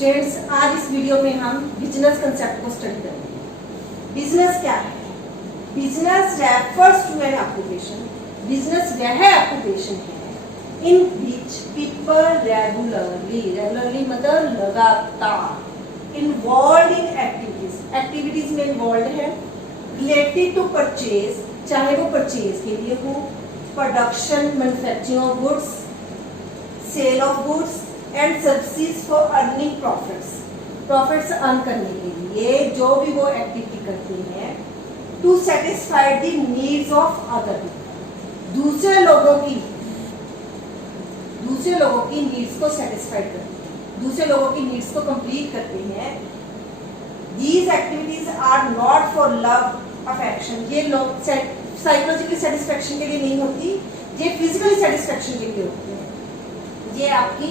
Students, आज इस video में हम बिजनेस कंसेप्ट को स्टडी करेंगे। बिजनेस क्या है? Business refers to an occupation. Business वह ऑक्यूपेशन है इन विच पीपल रेगुलरली मतलब लगातार इन्वॉल्व इन एक्टिविटीज में इन्वॉल्व है रिलेटेड टू परचेज, चाहे वो परचेज के लिए हो, production manufacturing of goods, sale of goods and services for earning profits earn करने के लिए जो भी वो एक्टिविटी करते हैं to satisfy the needs of other people, दूसरे लोगों की नीड्स को सेटिस्फाई करते हैं, दूसरे लोगों की नीड्स को कंप्लीट करते हैं। These activities are not for love affection, ये लोग साइकोलॉजिकल सेटिस्फेक्शन के लिए नहीं होती, ये फिजिकली सेटिस्फेक्शन के लिए होती है, ये आपकी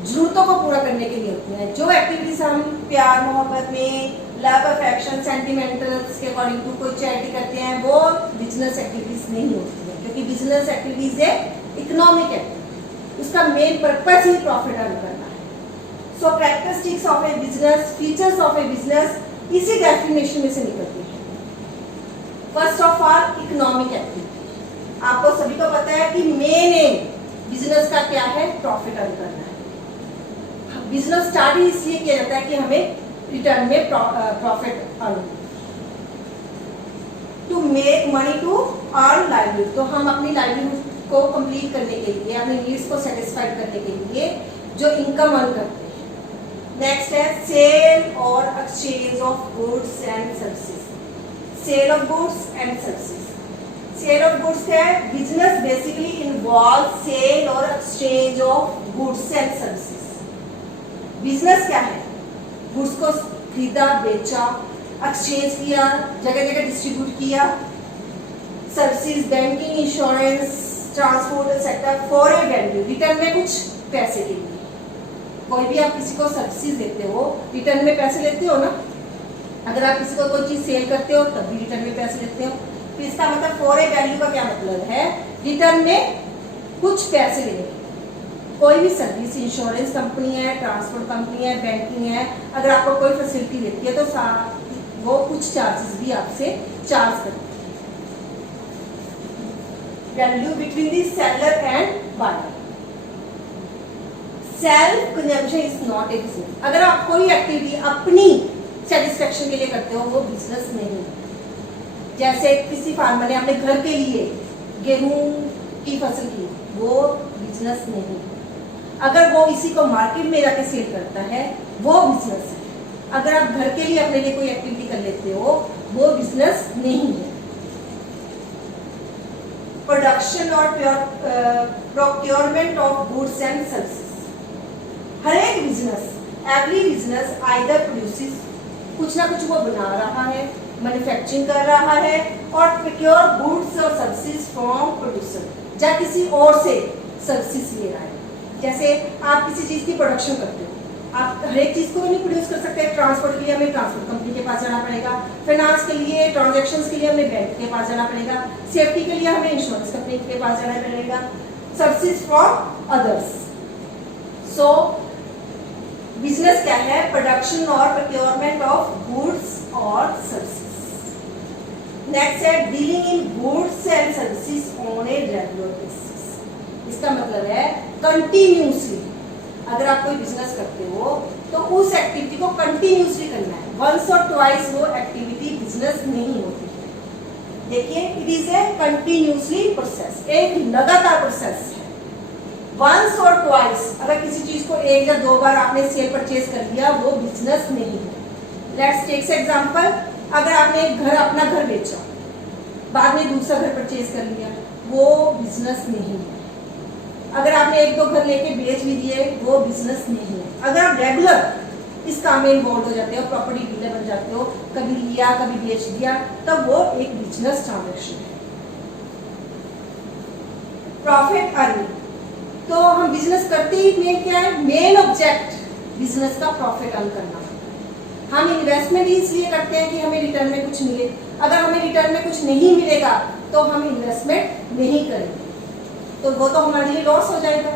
जरूरतों को पूरा करने के लिए होती है। जो एक्टिविटीज हम प्यार मोहब्बत में, लव अफेक्शन, सेंटिमेंटल्स के अकॉर्डिंग टू कोई चैरिटी करते हैं, वो बिजनेस एक्टिविटीज नहीं होती है, क्योंकि बिजनेस एक्टिविटीज है इकोनॉमिक एक्टिविटी, उसका मेन पर्पस ही प्रॉफिट अर्न करना है। So characteristics of a business, features of a business इसी डेफिनेशन में से निकलती है। First of all economic activity, आपको सभी को पता है कि मेन एम बिजनेस का क्या है? प्रॉफिट अर्न करना है। बिजनेस स्टार्ट ही इसलिए किया जाता है कि हमें रिटर्न में profit earn, to make money to earn livelihood, तो हम अपनी लाइवलीहुड को कंप्लीट करने के लिए, अपनी नीड्स को सेटिस्फाइड करने के लिए जो इनकम अर्न करते हैं। नेक्स्ट है sale or exchange of goods and services. Sale of goods and services, sale of goods क्या है? Business basically involve sale or exchange of goods and services. Business क्या है? गुड्स को खरीदा, बेचा, एक्सचेंज किया, जगह जगह डिस्ट्रीब्यूट किया, services, banking, insurance, transport etcetera for a value, return में कुछ पैसे के लिए। कोई भी आप किसी को सर्विसेज देते हो, रिटर्न में पैसे लेते हो ना। अगर आप किसी को कोई चीज सेल करते हो तब भी रिटर्न में पैसे लेते हो। तो इसका मतलब फॉर ए वैल्यू का क्या मतलब है? रिटर्न में कुछ पैसे लेने। कोई भी सर्विस, इंश्योरेंस कंपनी है, ट्रांसपोर्ट कंपनी है, बैंकिंग है, अगर आपको कोई फैसिलिटी देती है तो वो कुछ चार्जेस भी आपसे चार्ज करती है। Value between the seller and buyer. Self consumption is not a business. अगर आप कोई एक्टिविटी अपनी सेटिस्फेक्शन के लिए करते हो वो बिजनेस नहीं है। जैसे किसी फार्मर ने अपने घर के लिए गेहूं की फसल की, वो बिजनेस नहीं है। अगर वो इसी को मार्केट में जाके सेल करता है वो बिजनेस है। अगर आप घर के लिए अपने लिए कोई एक्टिविटी कर लेते हो वो बिजनेस नहीं है। प्रोडक्शन और procurement of goods and services. हर एक business, every business either produces, कुछ ना कुछ वो बना रहा है, मैन्युफैक्चरिंग कर रहा है, और प्रोक्योर गुड्स और सर्विसेज फ्रॉम प्रोड्यूसर, या किसी और से सर्विसेज ले रहा है। जैसे आप किसी चीज की प्रोडक्शन करते हो, आप हर एक चीज को नहीं प्रोड्यूस कर सकते। ट्रांसपोर्ट के लिए हमें ट्रांसपोर्ट कंपनी के पास जाना पड़ेगा, फाइनेंस के लिए, ट्रांजैक्शंस के लिए हमें बैंक के पास जाना पड़ेगा, सेफ्टी के लिए हमें इंश्योरेंस कंपनी के पास जाना पड़ेगा, services from others. So business क्या है? प्रोडक्शन और प्रोक्योरमेंट ऑफ गुड्स और सर्विसेज। नेक्स्ट है dealing in goods and services on a regular basis. इसका मतलब है कंटिन्यूसली, अगर आप कोई बिजनेस करते हो तो उस एक्टिविटी को कंटिन्यूसली करना है। वंस और ट्वाइस वो एक्टिविटी बिजनेस नहीं होती है। देखिए, it is a continuously process, एक लगातार प्रोसेस है। वंस और ट्वाइस, अगर किसी चीज को एक या दो बार आपने सेल परचेज कर लिया वो बिजनेस नहीं है। लेट्स टेक एग्जांपल, अगर आपने एक घर, अपना घर बेचा, बाद में दूसरा घर परचेज कर लिया, वो बिजनेस नहीं है। अगर आपने एक दो घर लेके बेच भी दिए वो बिजनेस नहीं है। अगर आप रेगुलर इस काम में इन्वॉल्व हो जाते हो, प्रॉपर्टी डीलर बन जाते हो, कभी लिया कभी बेच दिया, तब वो एक बिजनेस ट्रांजैक्शन है। प्रॉफिट अर्निंग, तो हम बिजनेस करते ही में क्या है? मेन ऑब्जेक्ट बिजनेस का प्रॉफिट अर्न करना। हम इन्वेस्टमेंट इसलिए करते हैं कि हमें रिटर्न में कुछ मिले। अगर हमें रिटर्न में कुछ नहीं मिलेगा तो हम इन्वेस्टमेंट नहीं करेंगे, तो वो तो हमारे लिए लॉस हो जाएगा।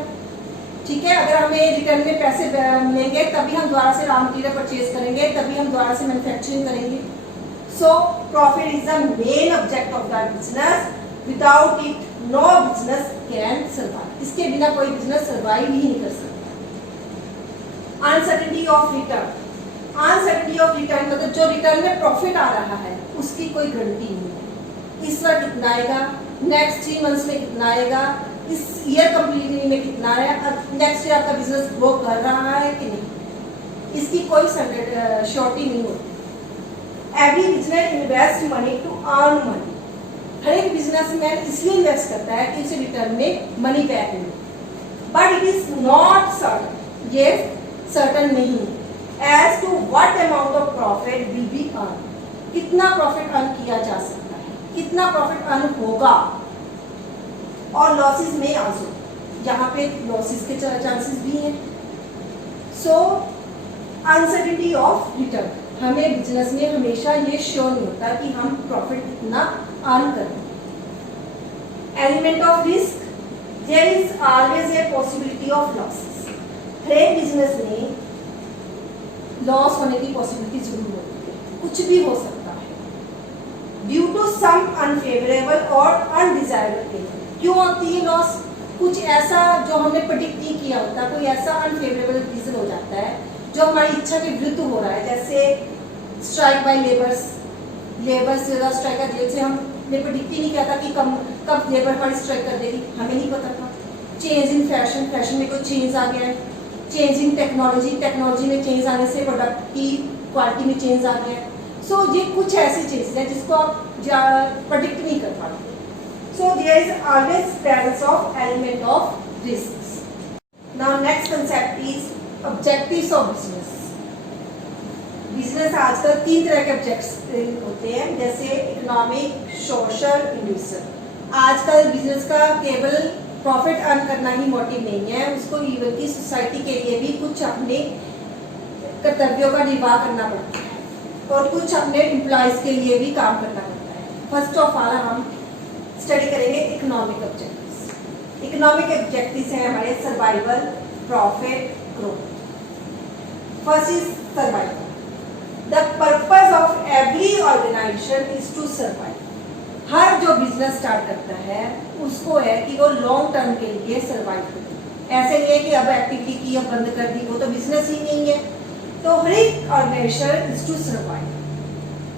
ठीक है, अगर हमें रिटर्न में पैसे मिलेंगे तभी हम दोबारा से रॉ मटेरियल परचेज करेंगे, तभी हम दोबारा से मैन्युफैक्चरिंग करेंगे। So profit is the main object of the business, without it no business can survive. इसके बिना कोई बिजनेस सर्वाइव ही नहीं कर सकता। Uncertainty of return, uncertainty of return मतलब जो रिटर्न में प्रॉफिट आ रहा है उसकी कोई गारंटी नहीं है। इस बार कितना आएगा, नेक्स्ट 3 मंथ्स में कितना आएगा, इस ईयर कंप्लीट में कितना आएगा, नेक्स्ट ईयर आपका बिजनेस ग्रो कर रहा है कि नहीं, इसकी कोई श्योरिटी नहीं होती। Every business invest money to earn money. हर एक बिजनेसमैन इसलिए इन्वेस्ट करता है कि उसे रिटर्न में मनी बैक मिले, but it is not certain, ये सर्टन नहीं as to what amount of profit will be earn, कितना प्रॉफिट अर्न किया जा सकता है, कितना प्रॉफिट अर्न होगा, और लॉसेस में आंसू, यहाँ पे लॉसेस के चांसेस भी हैं। सो अनसर्टेनिटी ऑफ रिटर्न, हमें बिजनेस में हमेशा ये श्योर नहीं होता कि हम प्रॉफिट कितना अर्न करें। Element of risk, there is always a possibility of losses. हर एक बिजनेस में लॉस होने की पॉसिबिलिटी जरूर होती है, कुछ भी हो सकता है ड्यू टू सम अनफेवरेबल और अनडिजायरेबल इवेंट। क्यों होती है लॉस, कुछ ऐसा जो हमने प्रेडिक्ट नहीं किया होता, कोई ऐसा अनफेवरेबल रीजन हो जाता है जो हमारी इच्छा के विरुद्ध हो रहा है, जैसे स्ट्राइक बाय लेबर्स, लेबर्स ज्यादा स्ट्राइक कर दिए, हमने प्रेडिक्ट ही नहीं किया था कि कब लेबर हमारी स्ट्राइक कर देगी, हमें नहीं पता था। चेंज इन फैशन, फैशन में कोई चेंज आ गया है, चेंज इन टेक्नोलॉजी, टेक्नोलॉजी में चेंज आने से प्रोडक्ट की क्वालिटी में चेंज आ गया है। सो ये कुछ ऐसी चीजें हैं जिसको आप प्रेडिक्ट नहीं कर पाते। So there is always presence of element of risks. Now next concept is objectives of business. Business आजकल 3 तरह के objects होते हैं, जैसे इकोनॉमिक, सोशल, इंडस्ट्रियल। आजकल बिजनेस का केवल प्रॉफिट अर्न करना ही मोटिव नहीं है, उसको इवन की सोसाइटी के लिए भी कुछ अपने कर्तव्यों का निर्वाह करना पड़ता है और कुछ अपने एम्प्लॉयज के लिए भी काम करना पड़ता है। फर्स्ट ऑफ ऑल हम स्टडी करेंगे इकोनॉमिक ऑब्जेक्टिव्स। इकोनॉमिक ऑब्जेक्टिव्स हैं हमारे survival, profit, growth. First is survival. The purpose of every organisation is to survive. हर जो बिजनेस स्टार्ट करता है उसको है कि वो लॉन्ग टर्म के लिए सर्वाइव करे। ऐसे नहीं है कि अब एक्टिविटी की अब बंद कर दी, वो तो बिजनेस ही नहीं है। तो हर एक organisation is to survive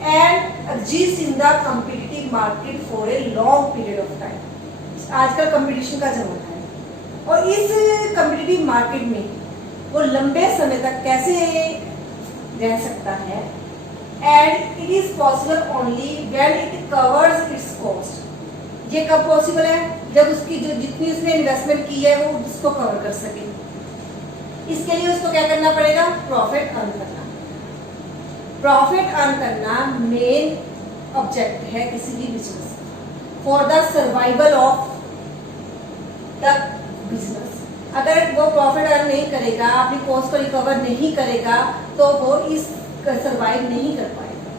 and exist in the competitive market for a long period of time. आजकल कंपटीशन का जमाना है और इस कंपटीटिव मार्केट में वो लंबे समय तक कैसे रह सकता है, and it is possible only when it covers it's cost. ये कब पॉसिबल है, जब उसकी जो जितनी उसने इन्वेस्टमेंट की है वो उसको कवर कर सके। इसके लिए उसको क्या करना पड़ेगा, प्रॉफिट अर्न करना। प्रॉफिट अर्न करना मेन ऑब्जेक्ट है किसी भी business for the survival of the business. अगर वो प्रॉफिट अर्न नहीं करेगा, अपनी कॉस्ट को रिकवर नहीं करेगा, तो वो इस सर्वाइव नहीं कर पाएगा।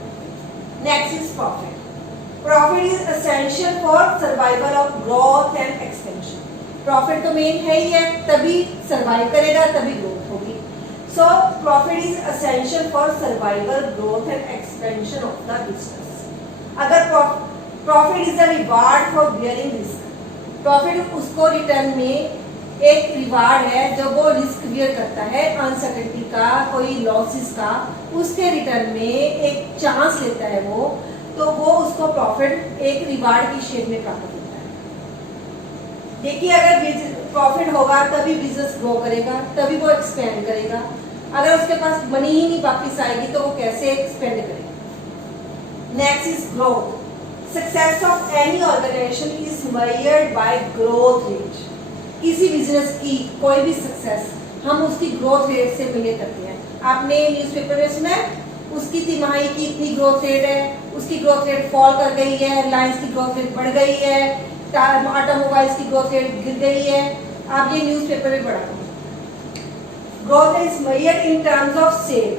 Next is profit. Profit is essential for survival of growth and expansion. Profit तो मेन है ही है, तभी सर्वाइव करेगा, तभी ग्रोथ होगी। So profit is essential for survival, growth and expansion of the business. अगर profit is a reward for bearing risk, profit उसको return में एक रिवार्ड है जो वो रिस्क बियर करता है, अनसर्टेनिटी का, कोई लॉसेस का, उसके रिटर्न में एक चांस लेता है वो, तो वो उसको प्रॉफिट एक रिवार्ड की शेप में प्राप्त होता है। देखिए अगर प्रॉफिट होगा तभी बिजनेस ग्रो करेगा, तभी वो एक्सपेंड करेगा। अगर उसके पास मनी ही नहीं वापिस आएगी तो वो कैसे एक्सपेंड करेगा। Next is growth. Success of any organisation is measured by growth rate. किसी बिजनेस की कोई भी सक्सेस हम उसकी ग्रोथ रेट से मेजर करते हैं। आपने न्यूज़पेपर में सुना है उसकी तिमाही की इतनी ग्रोथ रेट है, उसकी ग्रोथ रेट फॉल कर गई है, रिलायंस की ग्रोथ रेट बढ़ गई है, ऑटोमोबाइल्स की ग्रोथ रेट गिर गई है। आप ये न्यूज़पेपर में पढ़ा। Growth is measured in terms of sale.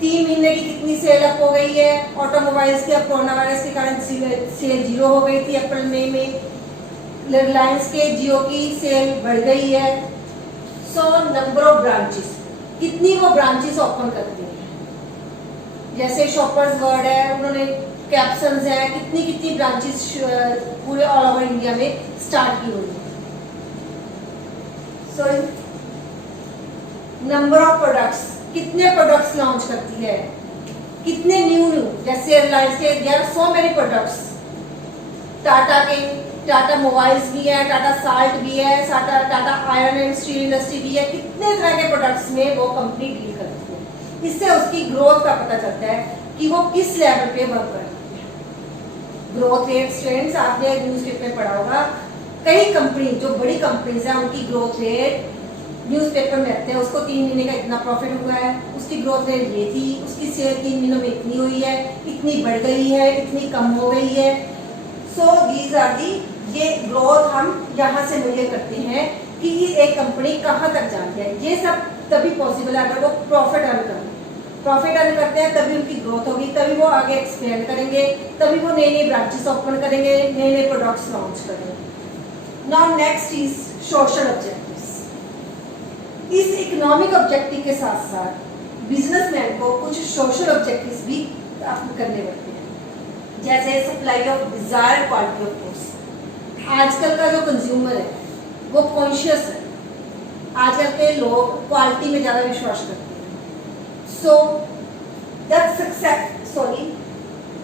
3 महीने की कितनी सेल अप हो गई है, ऑटोमोबाइल्स की अब कोरोना वायरस के कारण सेल 0 हो गई थी अप्रैल मई में, रिलायंस के जियो की सेल बढ़ गई है। सो नंबर ऑफ ब्रांचेस, कितनी वो ब्रांचेस ओपन करती हैं। जैसे शॉपर्स वर्ल्ड है, उन्होंने कैप्सन्स है, कितनी कितनी ब्रांचेस पूरे ऑल ओवर इंडिया में स्टार्ट की हुई है। सो नंबर ऑफ प्रोडक्ट्स, कितने प्रोडक्ट्स लॉन्च करती है, कितने न्यू जैसे रिलायंस के there are so many products. Tata mobiles भी है, टाटा साल्ट भी है, Tata iron and steel industry भी है, कितने तरह के प्रोडक्ट्स में वो कंपनी डील करती है। इससे उसकी ग्रोथ का पता चलता है कि वो किस लेवल पे वर्क करती है। ग्रोथ रेट स्टूडेंट्स आपने न्यूज़पेपर में पढ़ा होगा, कई कंपनी जो बड़ी कंपनीज है उनकी ग्रोथ रेट न्यूज़पेपर में रहते हैं, उसको 3 महीने का इतना प्रॉफिट हुआ है, उसकी ग्रोथ रेट ये थी, उसकी सेल 3 महीनों में इतनी हुई है, इतनी बढ़ गई है, इतनी कम हो गई है। सो दीज आर दी, ये ग्रोथ हम यहाँ से मेजर करते हैं कि एक कंपनी कहाँ तक जाती है। ये सब तभी पॉसिबल है अगर वो प्रॉफिट अर्न करते हैं, तभी उनकी ग्रोथ होगी, तभी वो आगे एक्सपेंड करेंगे, तभी वो नई नई ब्रांचेस ओपन करेंगे, नए नए प्रोडक्ट्स लॉन्च करेंगे। Now next is social objectives. इस इकोनॉमिक ऑब्जेक्टिव के साथ साथ बिजनेसमैन को कुछ सोशल ऑब्जेक्टिव्स भी करने पड़ते हैं, जैसे supply of desired quality of goods. आजकल का जो कंज्यूमर है वो कॉन्शियस है, आजकल के लोग क्वालिटी में ज़्यादा विश्वास करते हैं। So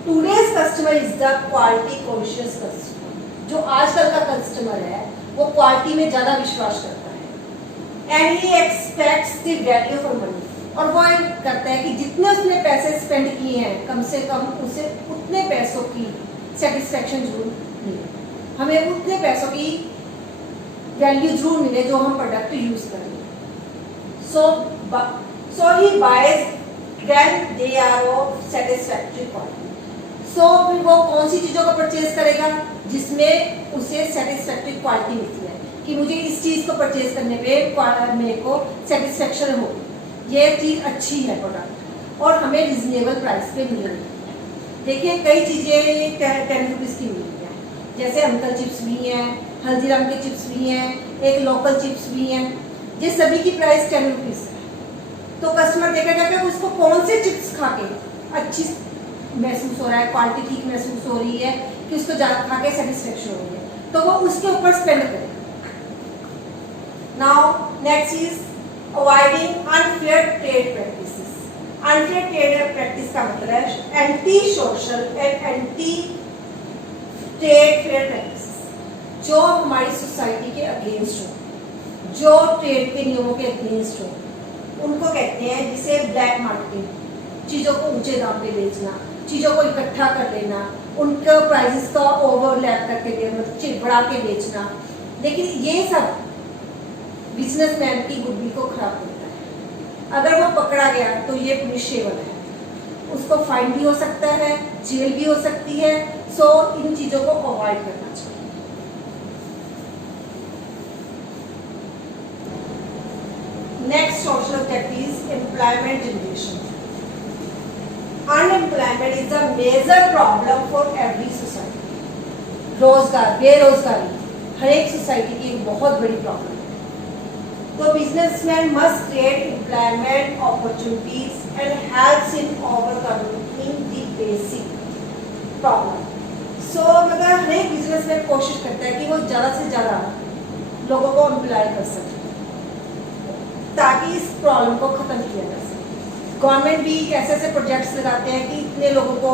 today's customer is the quality conscious customer. जो आजकल का कस्टमर है वो क्वालिटी में ज़्यादा विश्वास करता है, and he aspects the value for money. और वो करता है कि जितने उसने पैसे स्पेंड किए हैं, कम से कम उसे उतने पैसों की सेटिस्फेक्शन जरूर मिले, हमें उतने पैसों की वैल्यू जरूर मिले जो हम प्रोडक्ट यूज करें। So he buys when they are of satisfactory quality. So फिर वो कौन सी चीज़ों को परचेज करेगा जिसमें उसे सेटिस्फैक्टरी क्वालिटी मिलती है, कि मुझे इस चीज़ को परचेज करने पे मेरे को सेटिस्फेक्शन हो, ये चीज़ अच्छी है प्रोडक्ट और हमें रिजनेबल प्राइस पे मिल रही है। देखिए कई चीज़ें 10 रुपीज़ की मिल रही है, जैसे अंकल चिप्स भी हैं, हल्दीराम के चिप्स भी हैं, एक लोकल चिप्स भी हैं, ये सभी की प्राइस 10 रुपीज़ है। तो कस्टमर देखेगा कि उसको कौन से चिप्स खा के अच्छी महसूस हो रहा है, क्वालिटी ठीक महसूस हो रही है, कि उसको खा के सेटिस्फेक्शन हो रही है, तो वो उसके ऊपर स्पेंड करेगा। Now next is avoiding unfair trade practices. Unfair trade practice का मतलब है anti social and anti trade fair practice, जो हमारी सोसाइटी के अगेंस्ट हो, जो ट्रेड के नियमों के अगेंस्ट हो, उनको कहते हैं जिसे ब्लैक मार्केटिंग, चीज़ों को ऊंचे दाम पे बेचना, चीज़ों को इकट्ठा कर लेना, उनके प्राइसेस का ओवरलैप करके देना, बढ़ा के बेचना। लेकिन ये सब बिजनेसमैन की गुडविल को खराब करता है। अगर वो पकड़ा गया तो ये पुनिशेबल है, उसको फाइन भी हो सकता है, जेल भी हो सकती है। सो इन चीज़ों को अवॉइड करना चाहिए। Next social objective is employment generation. Unemployment is a major problem for every society. रोजगार, बेरोजगारी हर एक सोसाइटी की एक बहुत बड़ी प्रॉब्लम है। तो businessman must create employment opportunities and helps in overcoming the basic problem. So मगर हर एक बिजनेसमैन कोशिश करता है कि वो ज़्यादा से ज़्यादा लोगों को एम्प्लॉय कर सके ताकि इस प्रॉब्लम को ख़त्म किया जा सके। गवर्नमेंट भी ऐसे ऐसे प्रोजेक्ट्स लगाते हैं कि इतने लोगों को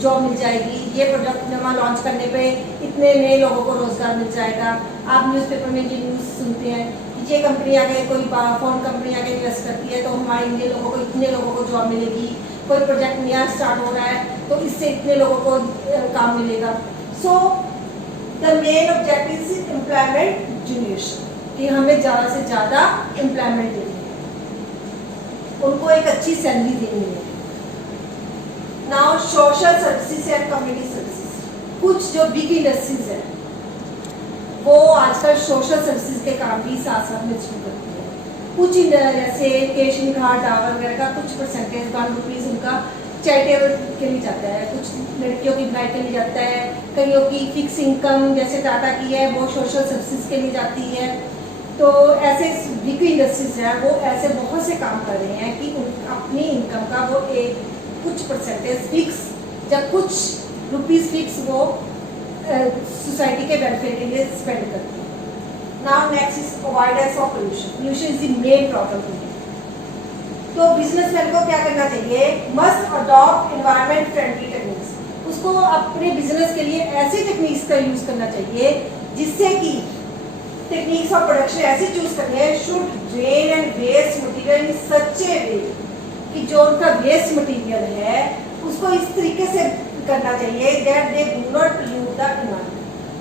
जॉब मिल जाएगी, ये प्रोडक्ट नवा लॉन्च करने पे इतने नए लोगों को रोजगार मिल जाएगा। आप न्यूज़पेपर में ये न्यूज़ सुनते हैं कि ये कंपनी आगे, कोई फोन कंपनी आगे इन्वेस्ट करती है तो हमारे इंडिया लोगों को, इतने लोगों को जॉब मिलेगी। कोई प्रोजेक्ट नया स्टार्ट हो रहा है तो इससे इतने लोगों को काम मिलेगा। So the main objective is employment generation, कि हमें ज़्यादा से ज़्यादा एम्प्लॉयमेंट देनी है, उनको एक अच्छी सैलरी देनी है। Now social services and community services. कुछ जो बिग इंडस्ट्रीज है वो आजकल सोशल सर्विसेज के काम भी साथ साथ में शुरू करती है। कुछ जैसे केशन घाट डावर वगैरह का कुछ परसेंटेज 1 रुपीज़ उनका चैरिटेबल के लिए जाता है, कुछ लड़कियों की भलाई के लिए जाता है, कईयों की फिक्स इनकम जैसे टाटा की है वो सोशल सर्विसेज के लिए जाती है। तो ऐसे बिग इंडस्ट्रीज हैं वो ऐसे बहुत से काम कर रहे हैं कि अपनी इनकम का वो एक कुछ परसेंटेज फिक्स या कुछ रुपीस फिक्स वो सोसाइटी के वेलफेयर के लिए स्पेंड करते हैं। Now next is avoidance of pollution. Pollution is the main problem. तो बिजनेसमैन को क्या करना चाहिए? Must adopt environment friendly techniques. उसको अपने बिजनेस के लिए ऐसी टेक्निक्स का यूज करना चाहिए जिससे कि टेक्निक्स ऑफ प्रोडक्शन ऐसे चूज करनी है should drain and waste material in such a way कि जो उनका वेस्ट मटेरियल है उसको इस तरीके से करना चाहिए that they do not pollute the environment,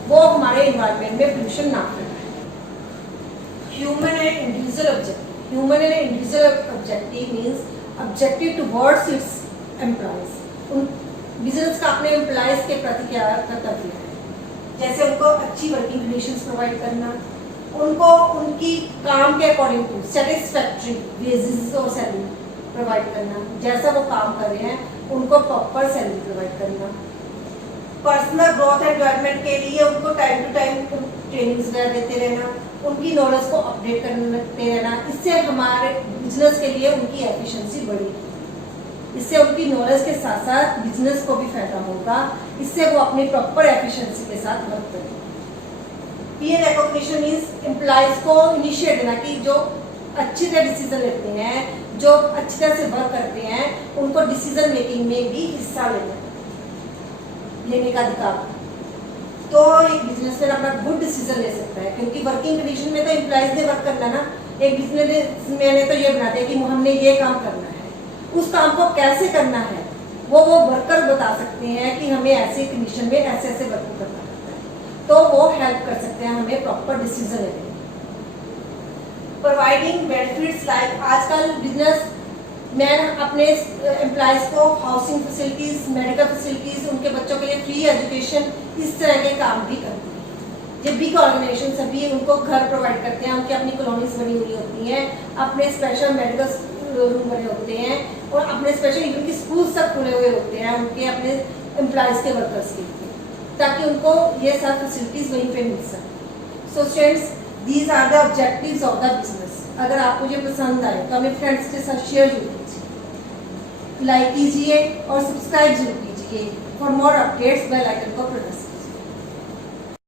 वो हमारे एनवायरनमेंट में पोल्यूशन ना फैलाए। Human and individual objective. Human and individual objective means objective towards it's employees. उन बिजनेस का अपने एम्प्लॉयज के प्रति क्या कर्तव्य है? जैसे उनको अच्छी वर्किंग कंडीशंस प्रोवाइड करना, उनको उनकी काम के अकॉर्डिंग टू सेटिस्फैक्ट्री वेजेस और सैलरी प्रोवाइड करना, जैसा वो काम कर रहे हैं उनको प्रॉपर सैलरी प्रोवाइड करना। पर्सनल ग्रोथ एंड डेवलपमेंट के लिए उनको टाइम टू टाइम ट्रेनिंग्स वगैरह देते रहना, उनकी नॉलेज को अपडेट करते रहना। इससे हमारे बिजनेस के लिए उनकी एफिशिएंसी बढ़ेगी। इससे उनकी नॉलेज के साथ साथ बिजनेस को भी फायदा होगा। इससे वो अपनी प्रॉपर एफिशिएंसी के साथ वर्क करेंगे। पीयर रिकॉग्निशन मीन्स एम्प्लॉयज को इनिशिएट देना कि जो अच्छी तरह डिसीजन लेते हैं, जो अच्छी तरह से वर्क करते हैं, उनको डिसीजन मेकिंग में भी हिस्सा लेने का अधिकार। तो एक बिजनेसमैन अपना गुड डिसीजन ले सकता है क्योंकि वर्किंग कंडीशन में तो एम्प्लॉयज ने वर्क करना ना। एक बिजनेसमैन ने तो ये बनाते हैं कि हमने ये काम करना है, उस काम को कैसे करना है वो वर्कर बता सकते हैं कि हमें ऐसी कंडीशन में ऐसे ऐसे वर्क करना है, तो वो हेल्प कर सकते हैं हमें प्रॉपर डिसीजन लेने में। प्रोवाइडिंग बेनिफिट्स लाइक आजकल बिजनेस मैन अपने एम्प्लॉयज को हाउसिंग फैसिलिटीज, मेडिकल फैसिलिटीज, उनके बच्चों के लिए फ्री एजुकेशन, इस तरह के काम भी करते हैं। जो बिग ऑर्गेनाइजेशन सभी उनको घर प्रोवाइड करते हैं, उनकी अपनी कॉलोनीज बनी हुई होती हैं, अपने स्पेशल मेडिकल रूम बने होते हैं और अपने स्पेशल इवन की स्कूल्स तक खुले हुए होते हैं उनके अपने एम्प्लॉयज के वर्कर्स के लिए, ताकि उनको ये सब फैसिलिटीज वहीं पे मिल सके। So students, these are the objectives of the business. अगर आपको ये पसंद आए तो अपने फ्रेंड्स के साथ शेयर जरूर कीजिए, लाइक कीजिए और सब्सक्राइब जरूर कीजिए। For more updates bell icon को प्रेस